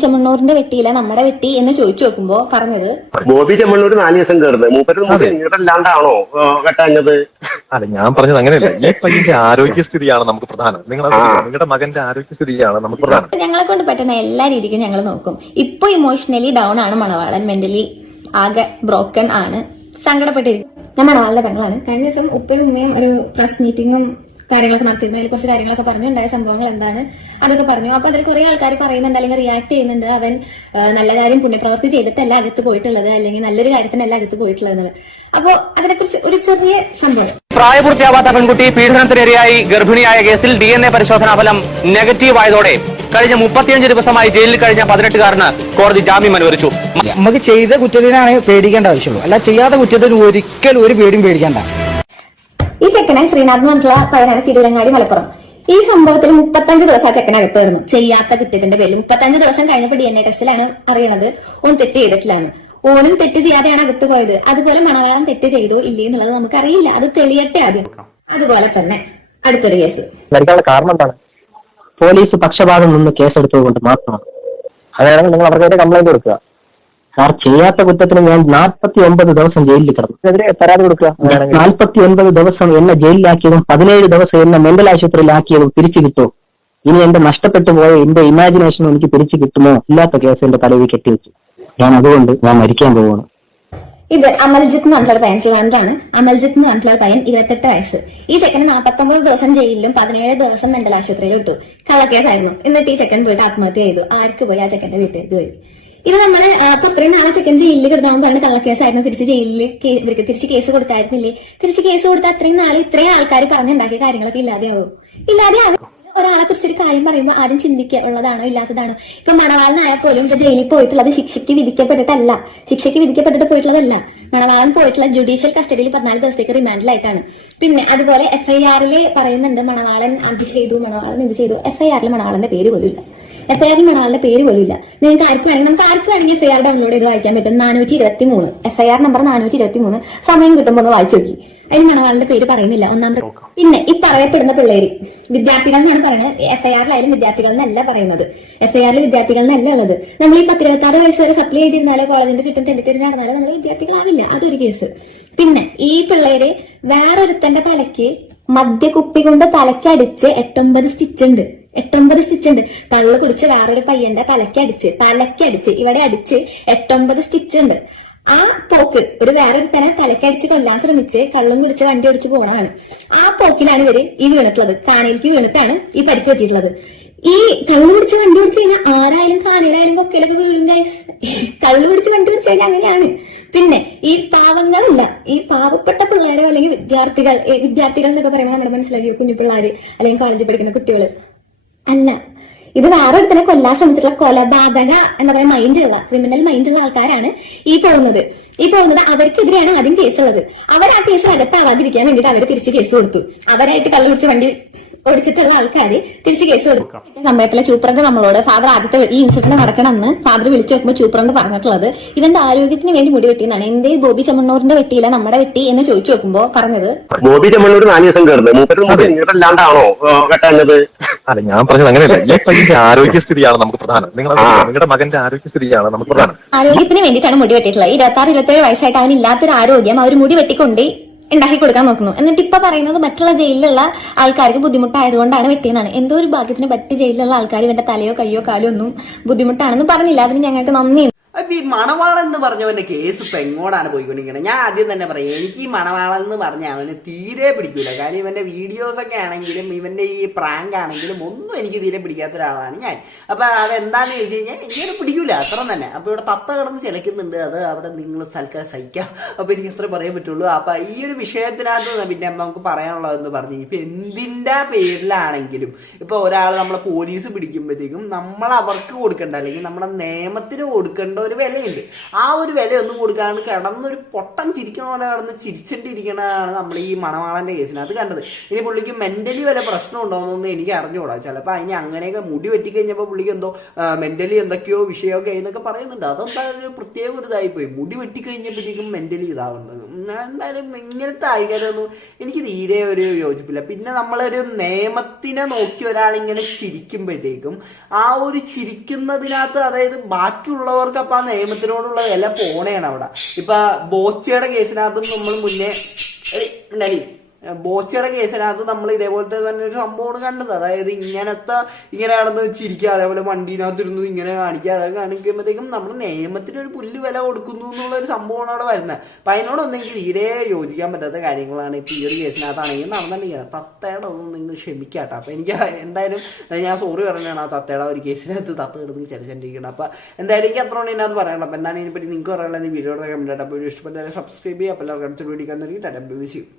ചെമ്മണ്ണൂരിന്റെ വെട്ടിയില്ല നമ്മുടെ വെട്ടി എന്ന് ചോദിച്ചു നോക്കുമ്പോ പറഞ്ഞത് ബോബി ചെമ്മണ്ണൂർ 4 ദിവസം കയറുന്നത് മൂപ്പര് നീട്ടല്ലാണ്ടാണോ വെട്ടാഞ്ഞത്? അല്ല, ഞാൻ പറഞ്ഞത് അങ്ങനെയല്ല. ഈ പയ്യന്റെ ആരോഗ്യസ്ഥിതിയാണ് നമുക്ക് പ്രധാനം. നിങ്ങളുടെ മകന്റെ ആരോഗ്യസ്ഥിതിയാണ് നമുക്ക് പ്രധാനം. ഞങ്ങളെ കൊണ്ട് പറ്റുന്ന എല്ലാ രീതിക്കും ഞങ്ങൾ നോക്കും. ഇപ്പൊ ഇമോഷണലി ഡൗൺ ആണ് മണവാളൻ, മെന്റലി ആകെ ബ്രോക്കൺ ആണ്, സങ്കടപ്പെട്ടിരിക്കും. ഞാൻ മണവാളിന്റെ പെങ്ങളാണ്. കഴിഞ്ഞ ദിവസം ഉപ്പയും ഉമ്മയും ഒരു പ്രസ് മീറ്റിംഗും കാര്യങ്ങളൊക്കെ നടത്തിയിരുന്നു. അതിൽ കുറച്ച് കാര്യങ്ങളൊക്കെ പറഞ്ഞു, ഉണ്ടായ സംഭവങ്ങൾ എന്താണ് അതൊക്കെ പറഞ്ഞു. അപ്പൊ അതിൽ കുറെ ആൾക്കാർ പറയുന്നുണ്ട്, അല്ലെങ്കിൽ റിയാക്ട് ചെയ്യുന്നുണ്ട്, അവൻ നല്ല കാര്യം പുണ്യപ്രവൃത്തി ചെയ്തിട്ടല്ല അകത്ത് പോയിട്ടുള്ളത്, അല്ലെങ്കിൽ നല്ലൊരു കാര്യത്തിനല്ല അകത്ത് പോയിട്ടുള്ളത്. അപ്പോ അതിനെക്കുറിച്ച് ഒരു ചെറിയ സംഭവം. പ്രായപൂർത്തിയാവാത്ത പെൺകുട്ടി പീഡനത്തിനിരയായി ഗർഭിണിയായ കേസിൽ DNA പരിശോധനാ ഫലം നെഗറ്റീവ് ആയതോടെ കഴിഞ്ഞ 35 ദിവസമായി ജയിലിൽ കഴിഞ്ഞ 18-കാരന് കോടതി ജാമ്യം അനുവദിച്ചു. നമുക്ക് ചെയ്ത കുറ്റത്തിനാണ് പേടിക്കേണ്ട ആവശ്യമുള്ളൂ, അല്ല ചെയ്യാത്ത കുറ്റത്തിന് ഒരിക്കലും ഒരു പേടിയും പേടിക്കേണ്ട. ഈ ചെക്കനെ ശ്രീനാഥ് എന്ന് പറഞ്ഞിട്ടുള്ള പയ്യനാണ്, തിരുവരങ്ങാടി, മലപ്പുറം. ഈ സംഭവത്തിൽ 35 ദിവസം ആ ചെക്കനകത്ത് വരുന്നു ചെയ്യാത്ത കുറ്റത്തിന്റെ പേരിൽ. 35 ദിവസം കഴിഞ്ഞപ്പോൾ DNA ടെസ്റ്റിലാണ് അറിയണത് ഓൻ തെറ്റ് ചെയ്തിട്ടില്ലാന്ന്. ഓനും തെറ്റ് ചെയ്യാതെയാണ് അകത്ത് പോയത്. അതുപോലെ മണവാളൻ തെറ്റ് ചെയ്തോ ഇല്ലേ എന്നുള്ളത് നമുക്കറിയില്ല, അത് തെളിയട്ടെ ആദ്യം. അതുപോലെ തന്നെ അടുത്തൊരു കേസ്. കാരണം എന്താണ്? പോലീസ് പക്ഷപാതം നിന്ന് കേസെടുത്തതുകൊണ്ട് മാത്രമാണ്. അങ്ങനെയാണെങ്കിൽ നിങ്ങൾ അവർക്കെതിരെ കംപ്ലൈന്റ് കൊടുക്കുക. സാർ, ചെയ്യാത്ത കുറ്റത്തിന് ഞാൻ 49 ദിവസം ജയിലിൽ കിടന്നു, എതിരെ പരാതി കൊടുക്കുക. 49 ദിവസം എന്നെ ജയിലിലാക്കിയതും 17 ദിവസം എന്നെ മെന്റൽ ആശുപത്രിയിലാക്കിയതും തിരിച്ചു കിട്ടുമോ? ഇനി എന്റെ നഷ്ടപ്പെട്ടു പോയ എന്റെ ഇമാജിനേഷൻ എനിക്ക് തിരിച്ചു കിട്ടുമോ? ഇല്ലാത്ത കേസ് എന്റെ തലയിൽ കെട്ടിവെച്ചു. അതുകൊണ്ട് ഞാൻ മരിക്കാൻ പോവുകയാണ്. ഇത് അമൽജിത്ത് എന്ന് പറഞ്ഞിട്ടുള്ള പയ്യൻ, ട്രിവാൻഡ്രാണ്. അമൽജിത്ത് എന്ന് പറഞ്ഞിട്ടുള്ള പയ്യൻ 28 വയസ്സ്. ഈ ചെക്കന് 49 ദിവസം ജയിലിലും 17 ദിവസം മെന്റൽ ആശുപത്രിയിലും ഇട്ടു. കള്ളക്കേസായിരുന്നു. എന്നിട്ട് ഈ ചെക്കൻ പോയിട്ട് ആത്മഹത്യ ചെയ്തു. ആർക്ക് പോയി? ആ ചെക്കന്റെ വീട്ടിലേക്ക് പോയി. ഇത് നമ്മള് ഇപ്പൊ ഇത്രയും നാളെ ചെക്കൻ ജയിലിൽ കിടന്നാവും പറഞ്ഞ് കള്ളക്കേസായിരുന്നു, തിരിച്ച് ജയിലിൽ ഇവർക്ക് തിരിച്ച് കേസ് കൊടുത്തായിരുന്നില്ലേ? തിരിച്ച് കേസ് കൊടുത്ത അത്രയും നാളെ ഇത്രയും ആൾക്കാർ പറഞ്ഞുണ്ടാക്കിയ കാര്യങ്ങളൊക്കെ ഇല്ലാതെയാവും. ഒരാളെ കുറിച്ചൊരു കാര്യം പറയുമ്പോൾ ആരും ചിന്തിക്കാനുള്ളതാണോ ഇല്ലാത്തതാണോ? ഇപ്പൊ മണവാളനായാൽ പോലും ഇപ്പൊ ജയിലിൽ പോയിട്ടുള്ളത് ശിക്ഷയ്ക്ക് വിധിക്കപ്പെട്ടിട്ടല്ല, ശിക്ഷയ്ക്ക് വിധിക്കപ്പെട്ടിട്ട് പോയിട്ടുള്ളതല്ല. മണവാളൻ പോയിട്ടുള്ള ജുഡീഷ്യൽ കസ്റ്റഡിയിൽ 14 ദിവസത്തേക്ക് റിമാൻഡിലായിട്ടാണ്. പിന്നെ അതുപോലെ FIR പറയുന്നുണ്ട് മണവാളൻ അത് ചെയ്തു, മണവാളൻ ഇത് ചെയ്തു. FIR മണവാളന്റെ പേര് പോലും ഇല്ല. FIR മണവാളന്റെ പേര് പോലും ഇല്ല. നിങ്ങൾക്ക് ആർക്കും വേണമെങ്കിൽ നമുക്ക് ആർക്കും വേണമെങ്കിൽ FIR ഡൗൺലോഡ് ചെയ്ത് വായിക്കാൻ പറ്റും. 423 FIR നമ്പർ 423. സമയം കിട്ടുമ്പോൾ ഒന്ന് വായിച്ചു നോക്കി. അതിന് മണവാളിന്റെ പേര് പറയുന്നില്ല, ഒന്നാമത്. പിന്നെ ഈ പറയപ്പെടുന്ന പിള്ളേര് വിദ്യാർത്ഥികൾ എന്നാണ് പറയുന്നത്. FIR വിദ്യാർത്ഥികൾ എന്നല്ല പറയുന്നത്. FIR വിദ്യാർത്ഥികൾ എന്നല്ല ഉള്ളത്. നമ്മൾ ഈ 26 വയസ്സ് വരെ സപ്ലൈ ചെയ്തിരുന്നാലോ കോളേജിന്റെ ചുറ്റും തെണ്ടിത്തിരിഞ്ഞ് നടന്നാലോ നമ്മൾ വിദ്യാർത്ഥികളാവില്ല. അതൊരു കേസ്. പിന്നെ ഈ പിള്ളേര് വേറൊരുത്തന്റെ തലയ്ക്ക് മദ്യക്കുപ്പി കൊണ്ട് തലക്കടിച്ച് 89 സ്റ്റിച്ച് ഉണ്ട്. 89 സ്റ്റിച്ച് ഉണ്ട്. കള്ള് കുടിച്ച് വേറൊരു പയ്യന്റെ തലക്കടിച്ച് ഇവിടെ അടിച്ച് 89 സ്റ്റിച്ച് ഉണ്ട്. ആ പോക്ക് ഒരു വേറൊരുത്തനെ തലക്കടിച്ച് കൊല്ലാൻ ശ്രമിച്ച് കള്ളും കുടിച്ച് വണ്ടി ഓടിച്ച് പോണതാണ്. ആ പോക്കിലാണ് ഇവര് ഈ വീണിട്ടുള്ളത്. കാനയിലേക്ക് വീണിട്ടാണ് ഈ പരിക്ക് പറ്റിയിട്ടുള്ളത്. ഈ കള്ളു പിടിച്ച് വണ്ടി ഓടിച്ചു കഴിഞ്ഞാൽ ആരായാലും കാനയിലായാലും കൊക്കയിലൊക്കെ വീഴും ഗൈസ്. കള്ളു പിടിച്ച് വണ്ടി ഓടിച്ചു കഴിഞ്ഞാൽ അങ്ങനെയാണ്. പിന്നെ ഈ പാവങ്ങളില്ല, ഈ പാവപ്പെട്ട പിള്ളേരോ അല്ലെങ്കിൽ വിദ്യാർത്ഥികൾ എന്നൊക്കെ പറയുമ്പോൾ നമ്മുടെ മനസ്സിലാക്കി കുഞ്ഞു പിള്ളേര് അല്ലെങ്കിൽ കോളേജിൽ പഠിക്കുന്ന കുട്ടികള് അല്ല. ഇത് വേറൊരുത്തനെ കൊല്ലാൻ ശ്രമിച്ചിട്ടുള്ള കൊലപാതക എന്താ പറയാ മൈൻഡുള്ള ക്രിമിനൽ മൈൻഡുള്ള ആൾക്കാരാണ് ഈ പോകുന്നത്. അവർക്കെതിരെയാണ് ആദ്യം കേസുള്ളത്. അവർ ആ കേസ് അകത്താവാതിരിക്കാൻ വേണ്ടിയിട്ട് അവര് തിരിച്ച് കേസ് കൊടുത്തു. അവരായിട്ട് കള്ളു പിടിച്ച് വണ്ടി ഓടിച്ചിട്ടുള്ള ആൾക്കാര് തിരിച്ച് കേസ് കൊടുക്കും. സമയത്തിലെ ചൂപ്രണ്ട് നമ്മളോട് ഫാദർ ആദ്യത്തെ ഈ ഇൻസിഡന്റ് നടക്കണമെന്ന് ഫാദർ വിളിച്ചു നോക്കുമ്പോൾ ചൂപ്രണ്ട് പറഞ്ഞിട്ടുള്ളത് ഇവന്റെ ആരോഗ്യത്തിന് വേണ്ടി മുടി വെട്ടിയെന്നാണ്. എന്തേ ബോബി ചെമ്മണ്ണൂരിന്റെ വെട്ടിയില്ല നമ്മുടെ വെട്ടി എന്ന് ചോദിച്ചു നോക്കുമ്പോ പറഞ്ഞത് ബോബി ചെമ്മണ്ണൂർ 4 ദിവസം കയറുന്നത് മൂപ്പര് നീട്ടല്ലാണ്ടാണോ വെട്ടാഞ്ഞത്? അല്ല, ഞാൻ പറഞ്ഞത് അങ്ങനെയല്ല. ഈ പയ്യന്റെ ആരോഗ്യസ്ഥിതിയാണ് നമുക്ക് പ്രധാനം. നിങ്ങളുടെ മകന്റെ ആരോഗ്യസ്ഥിതിയാണ് നമുക്ക് പ്രധാനം. ആരോഗ്യത്തിന് വേണ്ടിയിട്ടാണ് മുടി വെട്ടിയിട്ടുള്ളത്. 26-27 വയസ്സായിട്ട് അവൻ ഇല്ലാത്തൊരു ആരോഗ്യം അവർ മുടി വെട്ടിക്കൊണ്ട് ഉണ്ടാക്കി കൊടുക്കാൻ നോക്കുന്നു. എന്നിട്ട് ഇപ്പൊ പറയുന്നത് മറ്റുള്ള ജയിലിലുള്ള ആൾക്കാർക്ക് ബുദ്ധിമുട്ടായതുകൊണ്ടാണ് വെട്ടിയെന്നാണ്. എന്തോ ഒരു ഭാഗ്യത്തിന് മറ്റ് ജയിലിലുള്ള ആൾക്കാർ ഇവന്റെ തലയോ കയ്യോ കാലോ ഒന്നും ബുദ്ധിമുട്ടാണെന്ന് പറഞ്ഞില്ല. അതിന് ഞങ്ങൾക്ക് നന്ദിയുണ്ട്. അപ്പൊ ഈ മണവാളൻ എന്ന് പറഞ്ഞവന്റെ കേസ് ഇപ്പൊ എങ്ങോട്ടാണ് പോയിക്കൊണ്ടിരിക്കുന്നത്? ഞാൻ ആദ്യം തന്നെ പറയാം, എനിക്ക് ഈ മണവാളൻ എന്ന് പറഞ്ഞ അവന് തീരെ പിടിക്കൂല. കാര്യം ഇവന്റെ വീഡിയോസ് ഒക്കെ ആണെങ്കിലും ഇവന്റെ ഈ പ്രാങ്ക് ആണെങ്കിലും ഒന്നും എനിക്ക് തീരെ പിടിക്കാത്ത ഒരാളാണ് ഞാൻ. അപ്പൊ അതെന്താന്ന് ചോദിച്ചു കഴിഞ്ഞാൽ എനിക്കത് പിടിക്കൂല, അത്ര തന്നെ. അപ്പൊ ഇവിടെ തത്ത കിടന്ന് ചിലക്കുന്നുണ്ട്, അത് അവിടെ നിങ്ങൾ സൽക്കാരം സഹിക്കാം. അപ്പൊ എനിക്ക് അത്ര പറയാൻ പറ്റുള്ളൂ. അപ്പൊ ഈ ഒരു വിഷയത്തിനകത്ത് പിന്നെ നമുക്ക് പറയാനുള്ളതെന്ന് പറഞ്ഞു, ഇപ്പൊ എന്തിന്റെ പേരിലാണെങ്കിലും ഇപ്പൊ ഒരാൾ നമ്മളെ പോലീസ് പിടിക്കുമ്പോഴത്തേക്കും നമ്മൾ അവർക്ക് കൊടുക്കണ്ട, അല്ലെങ്കിൽ നമ്മുടെ നിയമത്തിന് കൊടുക്കണ്ടോ ഒരു വിലയുണ്ട്. ആ ഒരു വിലയൊന്നും കൊടുക്കാണ്ട് കിടന്നൊരു പൊട്ടം ചിരിക്കണ പോലെ കിടന്ന് ചിരിച്ചിട്ടിരിക്കണതാണ് നമ്മൾ ഈ മണവാളന്റെ കേസിനകത്ത് കണ്ടത്. ഇനി പുള്ളിക്ക് മെന്റലി വല്ല പ്രശ്നം ഉണ്ടോയെന്നൊന്നും എനിക്ക് അറിഞ്ഞുകൂടാ. ചിലപ്പോൾ അതിന് അങ്ങനെയൊക്കെ മുടി വെട്ടിക്കഴിഞ്ഞപ്പോൾ പുള്ളിക്ക് എന്തോ മെന്റലി എന്തൊക്കെയോ വിഷയമൊക്കെ എന്നൊക്കെ പറയുന്നുണ്ട്. അതെന്തായാലും ഒരു പ്രത്യേക ഒരു ഇതായിപ്പോയി. മുടി വെട്ടിക്കഴിഞ്ഞപ്പോഴത്തേക്കും മെന്റലി ഇതാവുന്നത്. എന്തായാലും ഇങ്ങനത്തെ ആൾക്കാരൊന്നും എനിക്ക് തീരെ ഒരു യോജിപ്പില്ല. പിന്നെ നമ്മളൊരു നിയമത്തിനെ നോക്കി ഒരാളിങ്ങനെ ചിരിക്കുമ്പോഴത്തേക്കും ആ ഒരു ചിരിക്കുന്നതിനകത്ത്, അതായത് ബാക്കിയുള്ളവർക്ക് അപ്പൊ ആ നിയമത്തിനോടുള്ള വില പോണേണ് അവിടെ. ഇപ്പൊ ബോച്ചയുടെ കേസിനകത്തും നമ്മൾ മുന്നേ ബോച്ചയുടെ കേസിനകത്ത് നമ്മൾ ഇതേപോലത്തെ തന്നെ ഒരു സംഭവമാണ് കണ്ടത്. അതായത് ഇങ്ങനെ നടന്ന് ചിരിക്കുക, അതേപോലെ വണ്ടീനകത്ത് ഇരുന്നു ഇങ്ങനെ കാണിക്കുക, അതൊക്കെ കാണിക്കുമ്പോഴത്തേക്കും നമ്മൾ നിയമത്തിന് ഒരു പുല്ല് വില കൊടുക്കുന്നു എന്നുള്ള ഒരു സംഭവമാണ് അവിടെ വരുന്നത്. അപ്പൊ അതിനോടൊന്നും എനിക്ക് തീരെ യോജിക്കാൻ പറ്റാത്ത കാര്യങ്ങളാണ് ഇപ്പൊ ഈ ഒരു കേസിനകത്താണെങ്കിൽ നടന്നിരിക്കുന്നത്. തത്തയുടെ ഒന്നും നിങ്ങൾ ക്ഷമിക്കാട്ടോ. അപ്പൊ എനിക്ക് എന്തായാലും ഞാൻ സോറി പറഞ്ഞാണ് ആ തത്തയുടെ ഒരു കേസിനകത്ത് തത്ത എടുത്ത് ചരിച്ചിരിക്കുന്നത്. അപ്പൊ എന്തായാലും എനിക്ക് അത്ര ഇതിനകത്ത് പറയണം. അപ്പൊ എന്താണ് ഇതിനെപ്പറ്റി നിങ്ങൾക്ക് പറയാനുള്ളത് വീഡിയോയുടെ കമന്റ് ആയിട്ട്. അപ്പോൾ ഇഷ്ടപ്പെട്ടാൽ സബ്സ്ക്രൈബ് ചെയ്യുക. അപ്പോൾ എല്ലാവർക്കും അടുത്തൊരു വീഡിയോ കണ്ടിരിക്കും.